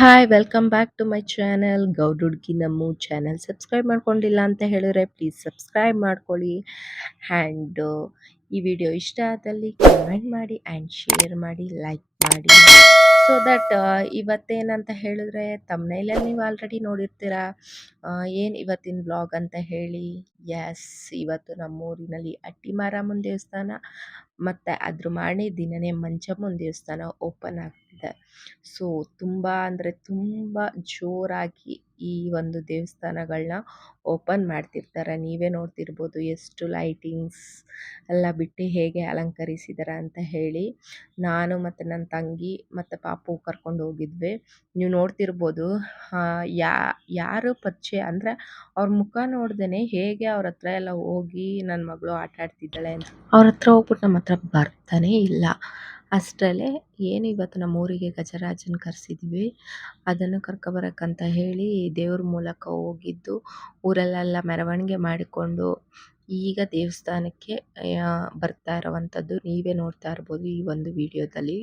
Hi welcome back to my channel ಗೌಡುಡ್ಗಿ ನಮ್ಮು channel subscribe ಮಾಡ್ಕೊಂಡಿಲ್ಲ ಅಂತ ಹೇಳಿದ್ರೆ ಪ್ಲೀಸ್ ಸಬ್ಸ್ಕ್ರೈಬ್ ಮಾಡ್ಕೊಳ್ಳಿ ಆ್ಯಂಡ್ ಈ ವಿಡಿಯೋ ಇಷ್ಟ ಆದಲ್ಲಿ ಕಮೆಂಟ್ ಮಾಡಿ ಆ್ಯಂಡ್ ಶೇರ್ ಮಾಡಿ ಲೈಕ್ ಮಾಡಿ ಸೊ ದಟ್ ಇವತ್ತೇನಂತ ಹೇಳಿದ್ರೆ ತಮ್ನೈಲಲ್ಲಿ ನೀವು ಆಲ್ರೆಡಿ ನೋಡಿರ್ತೀರಾ ಏನು ಇವತ್ತಿನ ವ್ಲಾಗ್ ಅಂತ ಹೇಳಿ. ಎಸ್, ಇವತ್ತು ನಮ್ಮೂರಿನಲ್ಲಿ ಅಟ್ಟಿಮಾರಮ್ಮನ ದೇವಸ್ಥಾನ ಮತ್ತು ಅದ್ರ ಮಾರನೇ ದಿನನೇ ಮಂಚಮ್ಮನ ದೇವಸ್ಥಾನ ಓಪನ್ ಆಗ್ತಿದೆ. ಸೊ ತುಂಬ ಅಂದರೆ ತುಂಬ ಜೋರಾಗಿ ಈ ಒಂದು ದೇವಸ್ಥಾನಗಳನ್ನ ಓಪನ್ ಮಾಡ್ತಿರ್ತಾರೆ. ನೀವೇ ನೋಡ್ತಿರ್ಬೋದು ಎಷ್ಟು ಲೈಟಿಂಗ್ಸ್ ಎಲ್ಲ ಬಿಟ್ಟು ಹೇಗೆ ಅಲಂಕರಿಸಿದ್ದಾರೆ ಅಂತ ಹೇಳಿ. ನಾನು ಮತ್ತು ನನ್ನ ತಂಗಿ ಮತ್ತು ಪಾಪು ಕರ್ಕೊಂಡು ಹೋಗಿದ್ವಿ. ನೀವು ನೋಡ್ತಿರ್ಬೋದು ಯಾರು ಪರಿಚಯ ಅಂದರೆ ಅವ್ರ ಮುಖ ನೋಡ್ದೇ ಹೇಗೆ ಅವ್ರ ಹತ್ರ ಎಲ್ಲ ಹೋಗಿ ನನ್ನ ಮಗಳು ಆಟ ಆಡ್ತಿದ್ದಾಳೆ ಅಂತ ಅವ್ರ ಹತ್ರ ಹೋಗ್ಬಿಟ್ಟು ನಮ್ಮ ಹತ್ರ ಬರ್ತಾನೆ ಇಲ್ಲ. ಅಷ್ಟರಲ್ಲೇ ಏನು ಇವತ್ತು ನಮ್ಮ ಊರಿಗೆ ಗಜರಾಜನ ಕರೆಸಿದ್ವಿ, ಅದನ್ನು ಕರ್ಕೊಬರಕ್ಕಂತ ಹೇಳಿ ದೇವ್ರ ಮೂಲಕ ಹೋಗಿದ್ದು ಊರಲ್ಲೆಲ್ಲ ಮೆರವಣಿಗೆ ಮಾಡಿಕೊಂಡು ಈಗ ದೇವಸ್ಥಾನಕ್ಕೆ ಬರ್ತಾ ಇರೋವಂಥದ್ದು ನೀವೇ ನೋಡ್ತಾ ಇರ್ಬೋದು ಈ ಒಂದು ವಿಡಿಯೋದಲ್ಲಿ.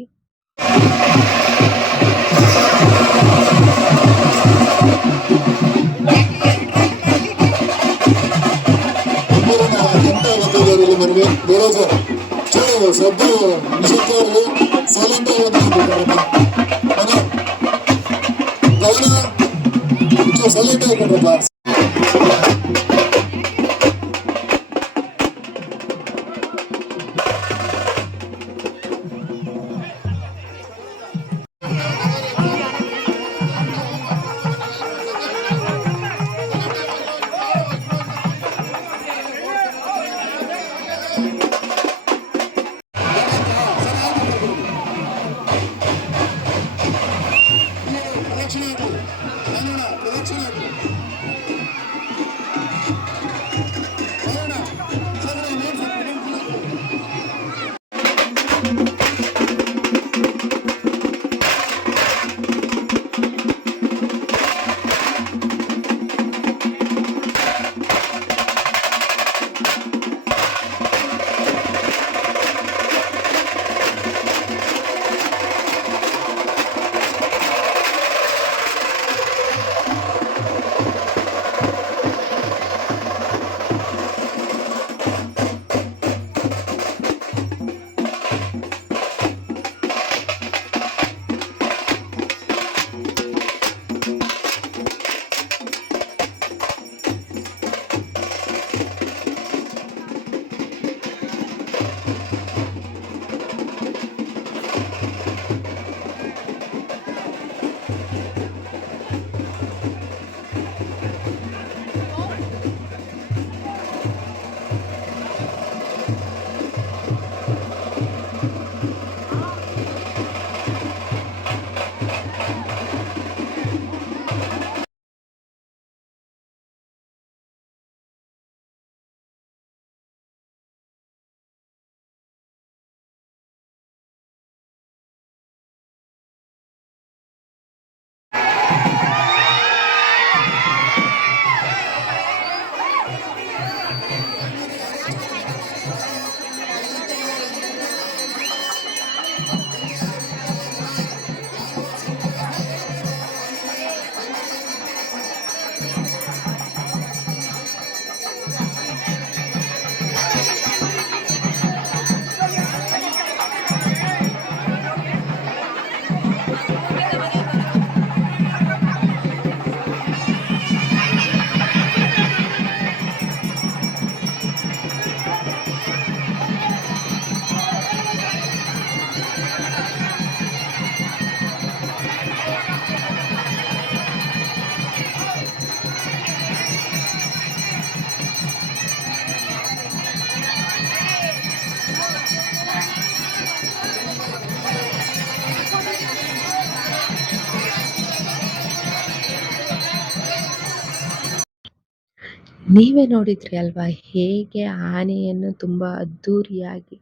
ನೀವೇ ನೋಡಿದ್ರಿ ಅಲ್ವಾ ಹೇಗೆ ಆನೆಯನ್ನು ತುಂಬ ಅದ್ಧೂರಿಯಾಗಿ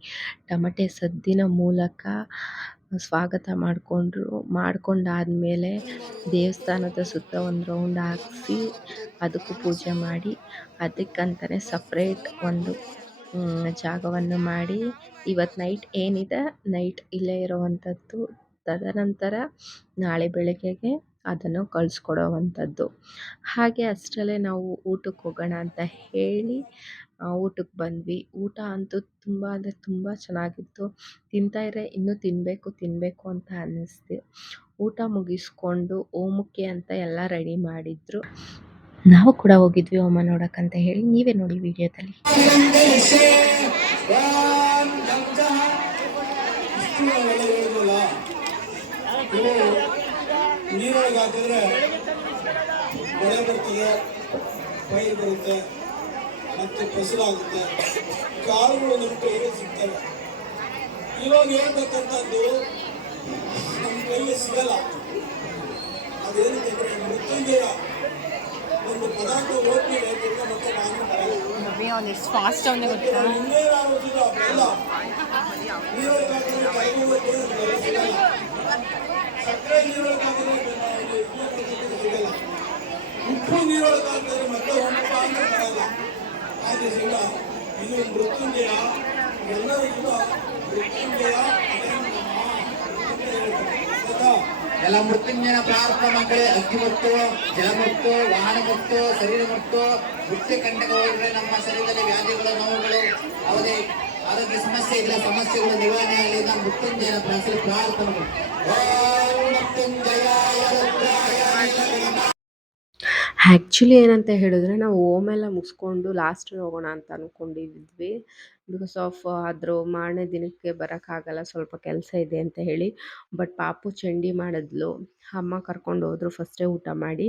ತಮಟೆ ಸದ್ದಿನ ಮೂಲಕ ಸ್ವಾಗತ ಮಾಡ್ಕೊಂಡಾದ್ಮೇಲೆ ದೇವಸ್ಥಾನದ ಸುತ್ತ ಒಂದು ರೌಂಡ್ ಹಾಕಿಸಿ ಅದಕ್ಕೂ ಪೂಜೆ ಮಾಡಿ ಅದಕ್ಕಂತಲೇ ಸಪ್ರೇಟ್ ಒಂದು ಜಾಗವನ್ನು ಮಾಡಿ ಇವತ್ತು ನೈಟ್ ಏನಿದೆ ನೈಟ್ ಇಲ್ಲೇ ಇರೋವಂಥದ್ದು. ತದನಂತರ ನಾಳೆ ಬೆಳಗ್ಗೆಗೆ ಅದನ್ನು ಕಳಿಸ್ಕೊಡೋವಂಥದ್ದು. ಹಾಗೆ ಅಷ್ಟರಲ್ಲೇ ನಾವು ಊಟಕ್ಕೆ ಹೋಗೋಣ ಅಂತ ಹೇಳಿ ಊಟಕ್ಕೆ ಬಂದ್ವಿ. ಊಟ ಅಂತೂ ತುಂಬ ಅಂದರೆ ತುಂಬ ಚೆನ್ನಾಗಿತ್ತು. ತಿಂತಾಯಿದ್ರೆ ಇನ್ನೂ ತಿನ್ನಬೇಕು ಅಂತ ಅನ್ನಿಸ್ತು. ಊಟ ಮುಗಿಸ್ಕೊಂಡು ಹೋಮಕ್ಕೆ ಅಂತ ಎಲ್ಲ ರೆಡಿ ಮಾಡಿದ್ರು. ನಾವು ಕೂಡ ಹೋಗಿದ್ವಿ ಹೋಮ ನೋಡೋಕ್ಕಂತ ಹೇಳಿ. ನೀವೇ ನೋಡಿ ವಿಡಿಯೋದಲ್ಲಿ. ನೀರೊಳಗೆ ಹಾಕಿದ್ರೆ ಮಳೆ ಬರ್ತದೆ, ಪೈರು ಬರುತ್ತೆ, ಮತ್ತೆ ಫಸಲಾಗುತ್ತೆ, ಕಾಳುಗಳು ನಮ್ಮ ಕೈಗೆ ಸಿಗ್ತವೆ. ಇವಾಗ ಹೇಳ್ಬೇಕಂತದ್ದು ನಮ್ಮ ಕೈಗೆ ಸಿಗಲ್ಲ. ಅದೇನಂತಂದ್ರೆ ಮೃತ್ಯುಂಜಯ ಒಂದು ಪದಾರ್ಥ ಹೋಗ್ತೀವಿ ಮತ್ತೆ ನಾನು ಇನ್ನೇನು ಆಗೋದಿಲ್ಲ. ಬೆಲ್ಲ ನೀರೊಳಗೆ ಹಾಕಿದ್ರೆ ಕೈಗೆ ಸಿಗಲ್ಲ. ಸಕ್ಕರೆ ನೀರೊಳಗೆ ಹಾಕಿದ್ರೆ ಸಿಗಲ್ಲ. ಉಪ್ಪು ನೀರೊಳಗೆ ಹಾಕಿದ್ರೆ ಮತ್ತೆ ಉಪ್ಪ ಅಂದ್ರೆ ಬರಲ್ಲ. ಹಾಗೆ ಸಿಗ ಇದು ಮೃತ್ಯುಂಜಯ, ಎಲ್ಲರಿಗೂ ಮೃತ್ಯುಂಜಯ ಎಲ್ಲ ಮೃತ್ಯುಂಜಯನ ಪ್ರಾರ್ಥ ಮಕ್ಕಳೇ. ಅಗ್ನಿ ಮುಟ್ಟು, ಜಲ ಮುಟ್ಟು, ವಾಹನ ಮುಟ್ಟು, ಶರೀರ ಮುಟ್ಟು, ಮೃತ್ಯು ಕಂಟಕ ಹೋದರೆ ನಮ್ಮ ಶರೀರದಲ್ಲಿ ವ್ಯಾಧಿಗಳು, ನೋವುಗಳು, ಯಾವುದೇ ಆರೋಗ್ಯ ಸಮಸ್ಯೆ ಇಲ್ಲ, ಸಮಸ್ಯೆಗಳು ನಿವಾರಣೆಯಾಗಲಿ. ನಾವು ಮೃತ್ಯುಂಜಯನ ಪ್ರಾರ್ಥನೆಗಳು. ಆ್ಯಕ್ಚುಲಿ ಏನಂತ ಹೇಳಿದ್ರೆ ನಾವು ಹೋಮೆಲ್ಲ ಮುಗಿಸ್ಕೊಂಡು ಲಾಸ್ಟಲ್ಲಿ ಹೋಗೋಣ ಅಂತ ಅಂದ್ಕೊಂಡಿದ್ವಿ. ಬಿಕಾಸ್ ಆಫ್ ಅದ್ರ ಮಾರನೇ ದಿನಕ್ಕೆ ಬರೋಕ್ಕಾಗಲ್ಲ, ಸ್ವಲ್ಪ ಕೆಲಸ ಇದೆ ಅಂತ ಹೇಳಿ. ಬಟ್ ಪಾಪು ಚಂಡಿ ಮಾಡಿದ್ಲು, ಅಮ್ಮ ಕರ್ಕೊಂಡು ಹೋದ್ರು ಫಸ್ಟೇ ಊಟ ಮಾಡಿ.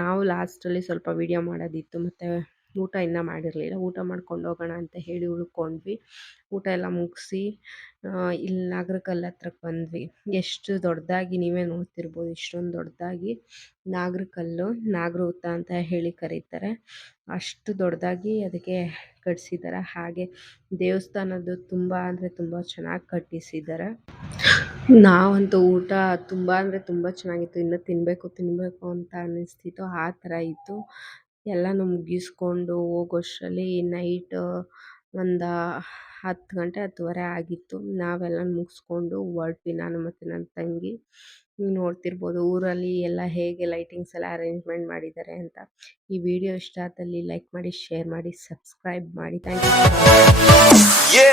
ನಾವು ಲಾಸ್ಟಲ್ಲಿ ಸ್ವಲ್ಪ ವೀಡಿಯೋ ಮಾಡೋದಿತ್ತು, ಮತ್ತು ಊಟ ಇನ್ನೂ ಮಾಡಿರಲಿಲ್ಲ. ಊಟ ಮಾಡ್ಕೊಂಡು ಹೋಗೋಣ ಅಂತ ಹೇಳಿ ಉಳ್ಕೊಂಡ್ವಿ. ಊಟ ಎಲ್ಲ ಮುಗಿಸಿ ಇಲ್ಲಿ ನಾಗರಕಲ್ಲು ಹತ್ರಕ್ಕೆ ಬಂದ್ವಿ. ಎಷ್ಟು ದೊಡ್ಡದಾಗಿ ನೀವೇ ನೋಡ್ತಿರ್ಬೋದು, ಇಷ್ಟೊಂದು ದೊಡ್ಡದಾಗಿ ನಾಗರಕಲ್ಲು, ನಾಗರೂತ ಅಂತ ಹೇಳಿ ಕರೀತಾರೆ. ಅಷ್ಟು ದೊಡ್ಡದಾಗಿ ಅದಕ್ಕೆ ಕಟ್ಟಿಸಿದ್ದಾರೆ. ಹಾಗೆ ದೇವಸ್ಥಾನದ್ದು ತುಂಬ ಅಂದರೆ ತುಂಬ ಚೆನ್ನಾಗಿ ಕಟ್ಟಿಸಿದ್ದಾರೆ. ನಾವಂತೂ ಊಟ ತುಂಬ ಅಂದರೆ ತುಂಬ ಚೆನ್ನಾಗಿತ್ತು. ಇನ್ನೂ ತಿನ್ನಬೇಕು ಅಂತ ಅನ್ನಿಸ್ತಿತ್ತು, ಆ ಥರ ಇತ್ತು. ಎಲ್ಲನೂ ಮುಗಿಸ್ಕೊಂಡು ಹೋಗೋಷ್ಟರಲ್ಲಿ ನೈಟ್ ಒಂದು 10 ಗಂಟೆ 10:30 ಆಗಿತ್ತು. ನಾವೆಲ್ಲ ಮುಗಿಸ್ಕೊಂಡು ಹೊರಟ್ವಿ, ನಾನು ಮತ್ತು ನನ್ನ ತಂಗಿ. ನೋಡ್ತಿರ್ಬೋದು ಊರಲ್ಲಿ ಎಲ್ಲ ಹೇಗೆ ಲೈಟಿಂಗ್ಸ್ ಎಲ್ಲ ಅರೇಂಜ್ಮೆಂಟ್ ಮಾಡಿದ್ದಾರೆ ಅಂತ. ಈ ವಿಡಿಯೋ ಇಷ್ಟ ಆದಲ್ಲಿ ಲೈಕ್ ಮಾಡಿ, ಶೇರ್ ಮಾಡಿ, ಸಬ್ಸ್ಕ್ರೈಬ್ ಮಾಡಿ. Thank you.